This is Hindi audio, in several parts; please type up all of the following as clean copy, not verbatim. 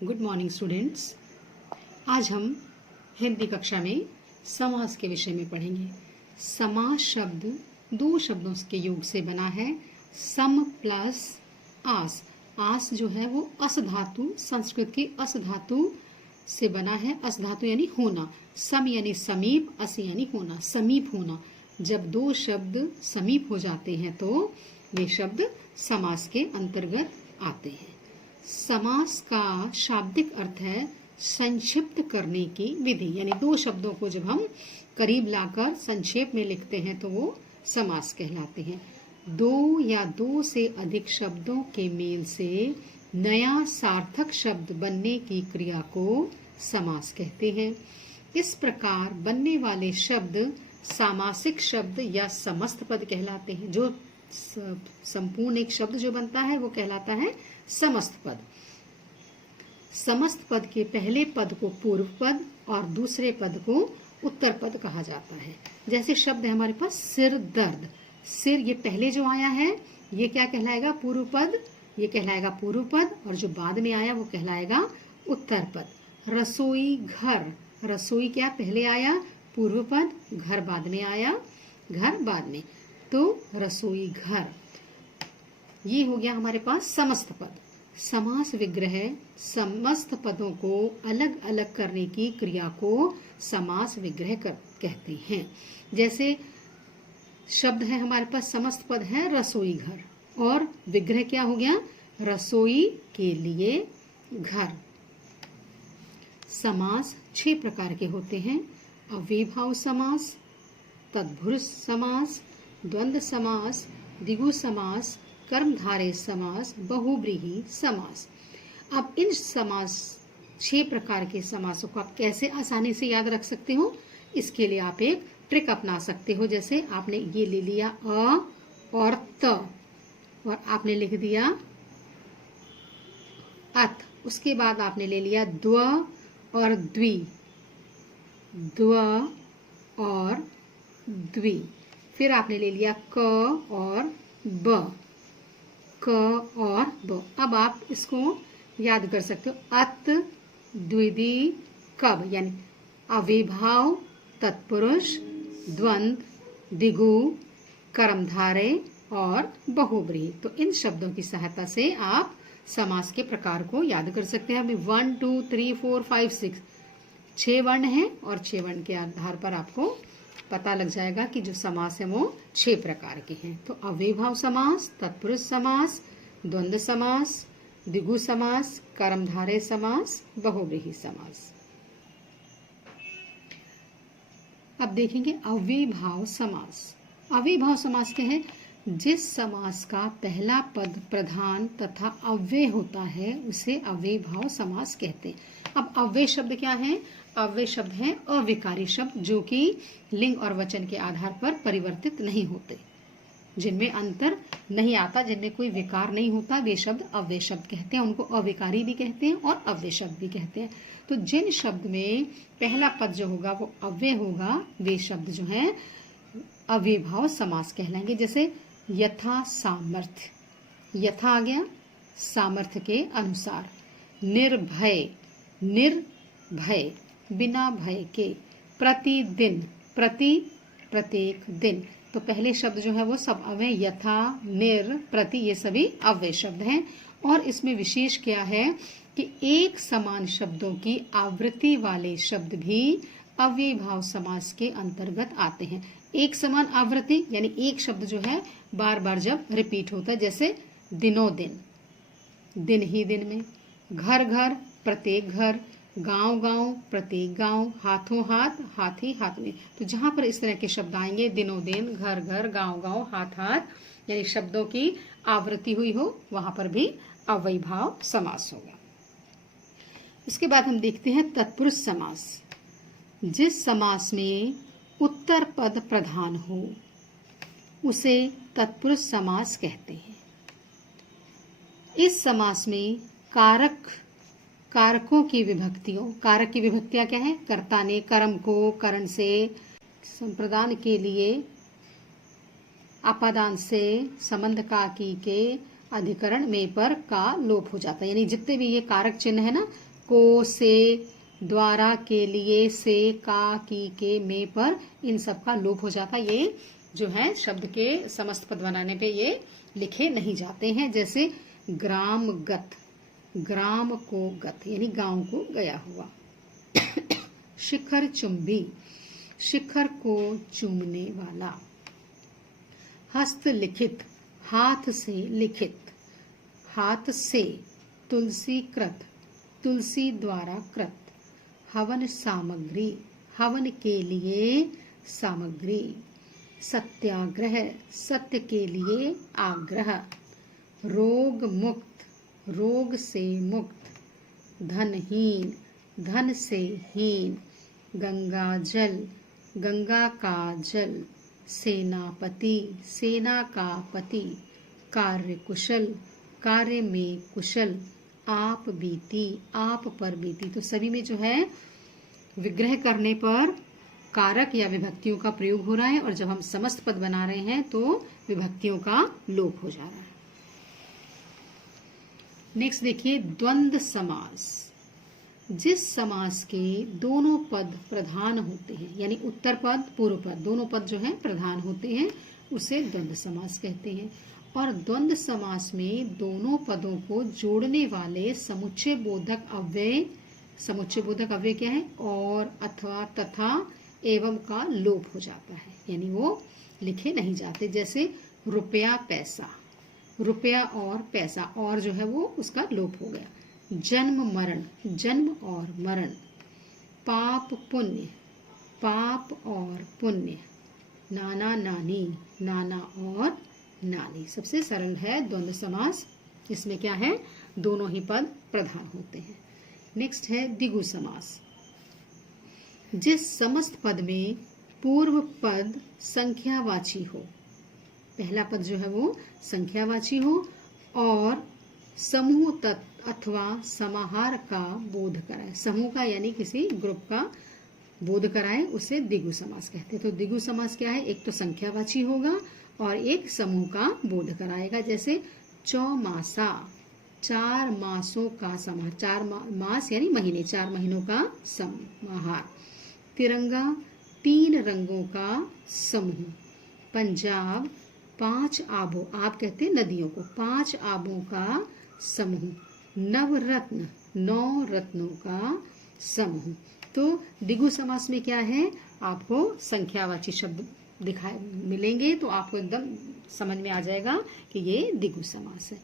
Good morning students. आज हम हिंदी कक्षा में समास के विषय में पढ़ेंगे। समास शब्द दो शब्दों के योग से बना है, सम प्लस आस। आस जो है वो अस धातु, संस्कृत की अस धातु से बना है। अस धातु यानी होना, सम यानी समीप, अस यानी होना, समीप होना। जब दो शब्द समीप हो जाते हैं तो वे शब्द समास के अंतर्गत आते हैं। समास का शाब्दिक अर्थ है संक्षिप्त करने की विधि, यानी दो शब्दों को जब हम करीब लाकर संक्षेप में लिखते हैं तो वो समास कहलाते हैं। दो या दो से अधिक शब्दों के मेल से नया सार्थक शब्द बनने की क्रिया को समास कहते हैं। इस प्रकार बनने वाले शब्द सामासिक शब्द या समस्त पद कहलाते हैं। जो संपूर्ण एक शब्द जो बनता है वो कहलाता है समस्त पद। समस्त पद के पहले पद को पूर्व पद और दूसरे पद को उत्तर पद कहा जाता है। जैसे शब्द है हमारे पास सिर दर्द। सिर ये पहले जो आया है ये क्या कहलाएगा? पूर्व पद। ये कहलाएगा पूर्व पद, और जो बाद में आया वो कहलाएगा उत्तर पद। रसोई घर, रसोई क्या पहले आया? पूर्व पद। घर बाद में आया, घर बाद में, तो रसोई घर। ये हो गया हमारे पास समस्त पद। समास विग्रह समस्त पदों को अलग अलग करने की क्रिया को समास विग्रह कहते हैं। जैसे शब्द है हमारे पास, समस्त पद है रसोई घर, और विग्रह क्या हो गया? रसोई के लिए घर। समास 6 प्रकार के होते हैं। अव्ययीभाव समास, तत्पुरुष समास, द्वंद्व समास, द्विगु समास, कर्मधारय समास, बहुव्रीहि समास। अब इन समास 6 प्रकार के समासों को आप कैसे आसानी से याद रख सकते हो? इसके लिए आप एक ट्रिक अपना सकते हो। जैसे आपने ये ले लिया अ और त, और आपने लिख दिया अत। उसके बाद आपने ले लिया द्व और द्वि, द्व और द्वि। फिर आपने ले लिया क और ब, क और ब। अब आप इसको याद कर सकते हो। अत, द्विधि, कब, यानी अव्ययीभाव, तत्पुरुष, द्वंद्व, द्विगु, कर्मधारय और बहुव्रीहि। तो इन शब्दों की सहायता से आप समास के प्रकार को याद कर सकते हैं। अभी 1 2 3 4 5 6 6 वर्ण हैं, और 6 वर्ण के आधार पर आपको पता लग जाएगा कि जो समास है वो 6 प्रकार के हैं। तो अव्ययीभाव समास, तत्पुरुष समास, द्वंद्व समास, द्विगु समास, कर्मधारय समास, बहुव्रीहि समास। अब देखेंगे अव्ययीभाव समास। अव्ययीभाव समास क्या है? जिस समास का पहला पद प्रधान तथा अव्यय होता है उसे अव्ययीभाव समास कहते हैं। अब अव्यय शब्द क्या है? अव्यय शब्द है अविकारी शब्द, जो कि लिंग और वचन के आधार पर परिवर्तित नहीं होते, जिनमें अंतर नहीं आता, जिनमें कोई विकार नहीं होता, वे शब्द अव्यय शब्द कहते हैं। उनको अविकारी भी कहते हैं और अव्यय शब्द भी कहते हैं। तो जिन शब्द में पहला पद जो होगा वो अव्यय होगा, वे शब्द जो हैं अव्ययीभाव समास कहलाएंगे। जैसे यथा सामर्थ्य, यथा आ गया सामर्थ्य के अनुसार। निर्भय, निर्भय बिना भय के। प्रतिदिन, प्रति प्रत्येक दिन। तो पहले शब्द जो है वो सब अव्यय, यथा, निर, प्रति, ये सभी अव्यय शब्द हैं। और इसमें विशेष क्या है कि एक समान शब्दों की आवृत्ति वाले शब्द भी अव्ययीभाव समास के अंतर्गत आते हैं। एक समान आवृत्ति यानी एक शब्द जो है बार बार जब रिपीट होता है, जैसे दिनों दिन, दिन ही दिन में, घर घर, प्रत्येक घर, गांव गांव, प्रत्येक गांव, हाथों हाथ, हाथ ही हाथ में। तो जहां पर इस तरह के शब्द आएंगे, दिनों दिन, घर घर, गांव गांव, हाथ हाथ, यानी शब्दों की आवृत्ति हुई हो, वहां पर भी अव्ययीभाव समास होगा। उसके बाद हम देखते हैं तत्पुरुष समास। जिस समास में उत्तर पद प्रधान हो उसे तत्पुरुष समास कहते हैं। इस समास में कारकों की विभक्तियों, कारक की विभक्तियां क्या है? कर्ता ने कर्म को करण से, संप्रदान के लिए अपादान से, संबंध का की के, अधिकरण में पर का लोप हो जाता है। यानी जितने भी ये कारक चिन्ह है ना, को, से, द्वारा, के लिए, से, का, की, के, में पर इन सब का लोप हो जाता। ये जो है शब्द के समस्त पद बनाने पे ये लिखे नहीं जाते हैं। जैसे ग्राम गत, ग्राम को गत यानी गांव को गया हुआ। शिखर चुंबी, शिखर को चूमने वाला। हस्त लिखित, हाथ से लिखित, हाथ से। तुलसी कृत, तुलसी द्वारा कृत। हवन सामग्री, हवन के लिए सामग्री। सत्याग्रह, सत्य के लिए आग्रह। रोग मुक्त, रोग से मुक्त। धनहीन, धन से हीन। गंगा जल, गंगा का जल। सेनापति, सेना का पति। कार्य कुशल, कार्य में कुशल। आप बीती, आप पर बीती। तो सभी में जो है विग्रह करने पर कारक या विभक्तियों का प्रयोग हो रहा है, और जब हम समस्त पद बना रहे हैं तो विभक्तियों का लोप हो जा रहा है। नेक्स्ट देखिए द्वंद्व समास। जिस समास के दोनों पद प्रधान होते हैं, यानी उत्तर पद पूर्व पद दोनों पद जो हैं प्रधान होते हैं, उसे द्वंद्व समास कहते हैं। और द्वंद्व समास में दोनों पदों को जोड़ने वाले समुच्चय बोधक अव्यय, समुच्चय बोधक अव्यय क्या है? और, अथवा, तथा, एवं का लोप हो जाता है, यानी वो लिखे नहीं जाते। जैसे रुपया पैसा, रुपया और पैसा, और जो है वो उसका लोप हो गया। जन्म मरण, जन्म और मरण। पाप पुण्य, पाप और पुण्य। नाना नानी, नाना और नानी। सबसे सरल है द्वंद्व समास। इसमें क्या है? दोनों ही पद प्रधान होते हैं। नेक्स्ट है द्विगु समास। जिस समस्त पद में पूर्व पद संख्यावाची हो, पहला पद जो है वो संख्यावाची हो और समूह तत्व अथवा समाहार का बोध कराए, समूह का यानी किसी ग्रुप का बोध कराए, उसे द्विगु समास कहते हैं। तो द्विगु समास क्या है? एक तो संख्यावाची होगा और एक समूह का बोध कराएगा। जैसे चौमासा, 4 मासों का समाहार, 4 मास यानी महीने, 4 महीनों का समाहार। तिरंगा, 3 रंगों का समूह। पंजाब, 5 आबों, आप कहते हैं नदियों को, 5 आबों का समूह। नवरत्न, 9 रत्नों का समूह। तो द्विगु समास में क्या है? आपको संख्यावाची शब्द दिखाई मिलेंगे तो आपको एकदम समझ में आ जाएगा कि ये द्विगु समास है।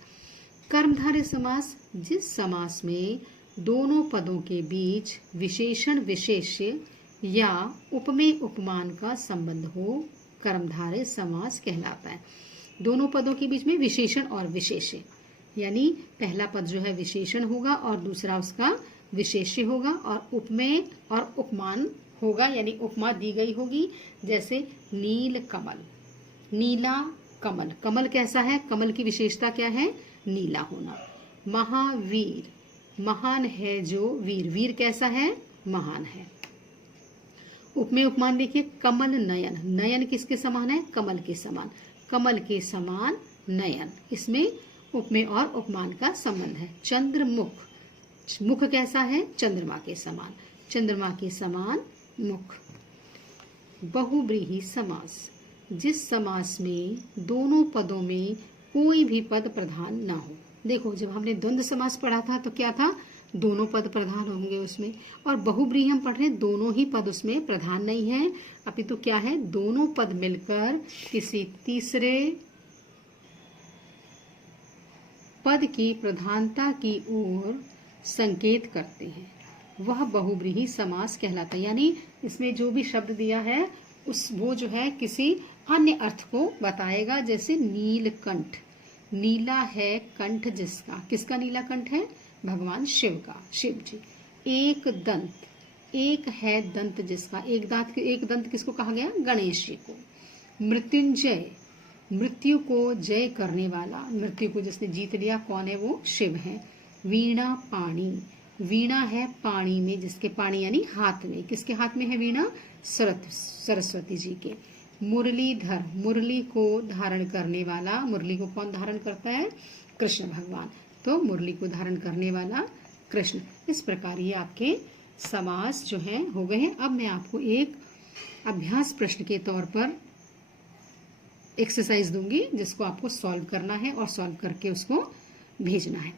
कर्मधारय समास, जिस समास में दोनों पदों के बीच विशेषण विशेष्य या उपमेय उपमान का संबंध हो, कर्मधारय समास कहलाता है। दोनों पदों के बीच में विशेषण और विशेष्य, यानी पहला पद जो है विशेषण होगा और दूसरा उसका विशेष्य होगा, और उपमेय और उपमान होगा, यानी उपमा दी गई होगी। जैसे नील कमल, नीला कमल, कमल कैसा है? कमल की विशेषता क्या है? नीला होना। महावीर, महान है जो वीर, वीर कैसा है? महान है। उपमेय उपमान देखिए, कमल नयन, नयन किसके समान है? कमल के समान, कमल के समान नयन, इसमें उपमेय और उपमान का संबंध है। चंद्रमुख, मुख कैसा है? चंद्रमा के समान, चंद्रमा के समान मुख। बहुव्रीहि समास, जिस समास में दोनों पदों में कोई भी पद प्रधान ना हो। देखो जब हमने द्वंद्व समास पढ़ा था तो क्या था? दोनों पद प्रधान होंगे उसमें, और बहुव्रीहि हम पढ़ रहे हैं, दोनों ही पद उसमें प्रधान नहीं है, अभी तो क्या है? दोनों पद मिलकर किसी तीसरे पद की प्रधानता की ओर संकेत करते हैं, वह बहुव्रीहि समास कहलाता है। यानी इसमें जो भी शब्द दिया है वो जो है किसी अन्य अर्थ को बताएगा। जैसे नीलकंठ, नीला है कंठ जिसका, किसका नीला कंठ है? भगवान शिव का, शिव जी। एक दंत, एक है दंत जिसका, एक दंत किसको कहा गया? गणेश जी को। मृत्युंजय, मृत्यु को जय करने वाला, मृत्यु को जिसने जीत लिया कौन है? वो शिव है। वीणा पाणी, वीणा है पाणी में जिसके, पाणी यानी हाथ में, किसके हाथ में है वीणा? सरस्वती जी के। मुरलीधर, मुरली को धारण करने वाला, मुरली को कौन धारण करता है? कृष्ण भगवान। तो मुरली को धारण करने वाला प्रश्न। इस प्रकार ये आपके समास जो हैं हो गए हैं। अब मैं आपको एक अभ्यास प्रश्न के तौर पर एक्सरसाइज दूंगी जिसको आपको सॉल्व करना है और सॉल्व करके उसको भेजना है।